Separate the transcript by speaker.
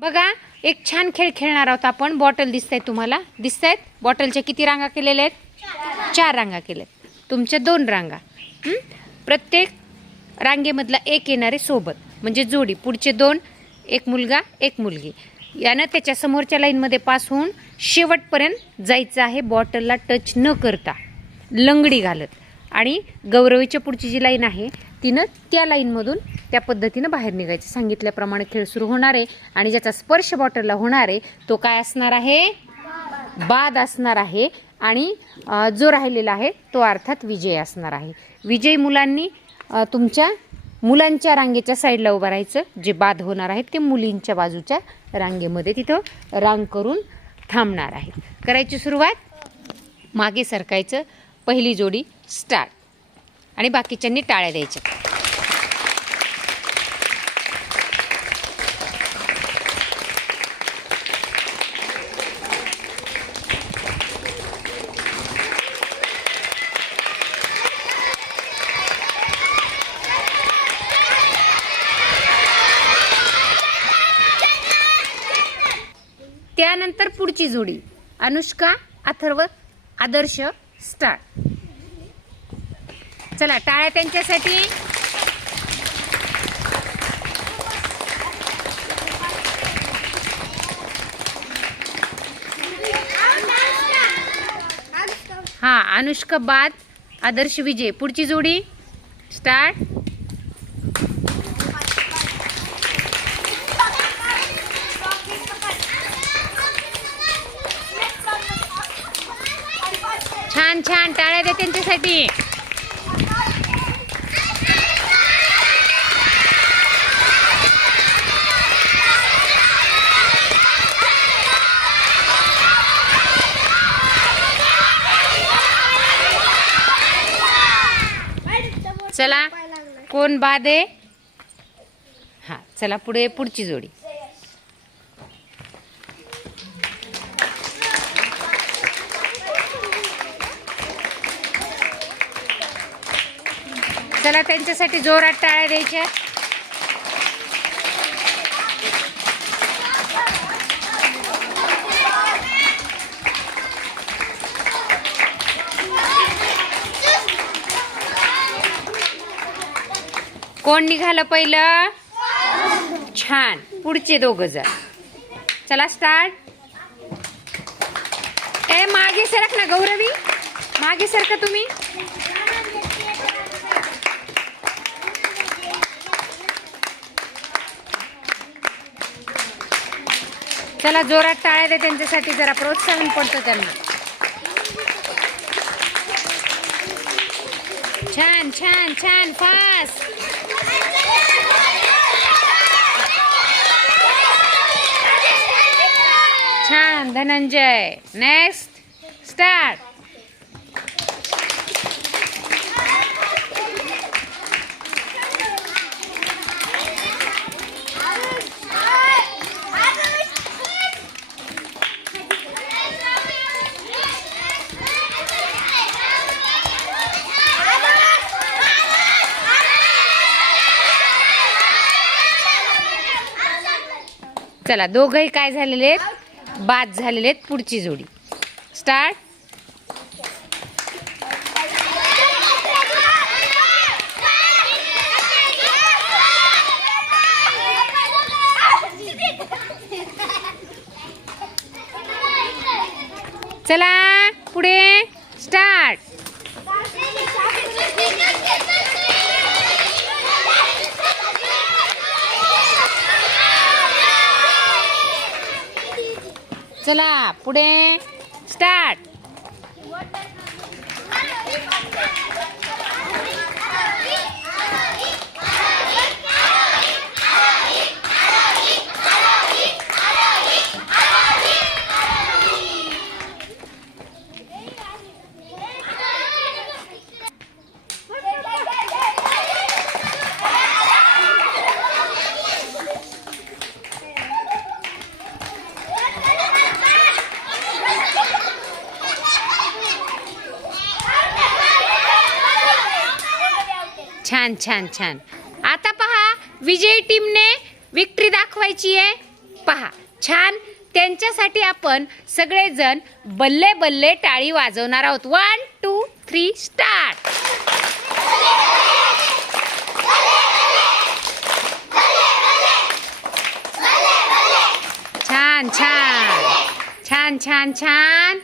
Speaker 1: बघा एक छान खेळ खेळणार आहोत आपण. बॉटल दिसत आहेत तुम्हाला. दिसत आहेत बॉटलच्या किती रांगा केलेल्या आहेत? चार रांगा केल्यात तुमच्या दोन रांगा. प्रत्येक रांगेमधला एक येणारे सोबत म्हणजे जोडी. पुढचे दोन एक मुलगा एक मुलगी. यानं त्याच्या समोरच्या लाईनमध्ये पास होऊन शेवटपर्यंत जायचं आहे. बॉटलला टच न करता लंगडी घालत. आणि गौरवीच्या पुढची जी लाईन आहे तिनं त्या लाईनमधून त्या पद्धतीनं बाहेर निघायचं. सांगितल्याप्रमाणे खेळ सुरू होणार आहे आणि ज्याचा स्पर्श बॉटलला होणार आहे तो काय असणार आहे? बाद असणार आहे आणि जो राहिलेला आहे तो अर्थात विजय असणार आहे. विजयी मुलांनी तुमच्या मुलांच्या रांगेच्या साईडला उभं राहायचं. जे बाद होणार आहेत ते मुलींच्या बाजूच्या रांगेमध्ये तिथं रांग करून थांबणार आहे करायची सुरुवात मागे सरकायचं. पहिली जोडी स्टार्ट. आणि बाकीच्यांनी टाळ्या द्यायच्या. त्यानंतर पुढची जोडी. अनुष्का अथर्व आदर्श स्टार्ट. चला टाळ्या त्यांच्यासाठी. हा अनुष्का बाद आदर्श विजय. पुढची जोडी स्टार्ट. छान छान टाळ्या द्या त्यांच्यासाठी. चला कोण बाद? आहे हा चला पुढे पुढची जोडी. चला त्यांच्यासाठी जोरात टाळ्या द्यायच्या. कोण निघालं पहिलं? छान. पुढचे दोघ जण चला स्टार्ट ए मागे सरक ना गौरवी. मागे सरका तुम्ही. चला जोरात टाळ्या दे त्यांच्यासाठी जरा प्रोत्साहन पडतं त्यांना. छान छान छान फास्ट धनंजय. नेक्स्ट स्टार्ट चला दोघही काय झालेले आहेत? बाद झालेले आहेत पुढची जोडी. स्टार्ट चला पुढे. स्टार्ट चला पुढे. स्टार्ट छान छान छान. आता पहा विजयी टीमने विक्ट्री दाखवायची आहे. पहा छान. त्यांच्यासाठी आपण सगळेजण बल्ले बल्ले टाळी वाजवणार आहोत. वन टू थ्री स्टार्ट छान छान. छान छान छान.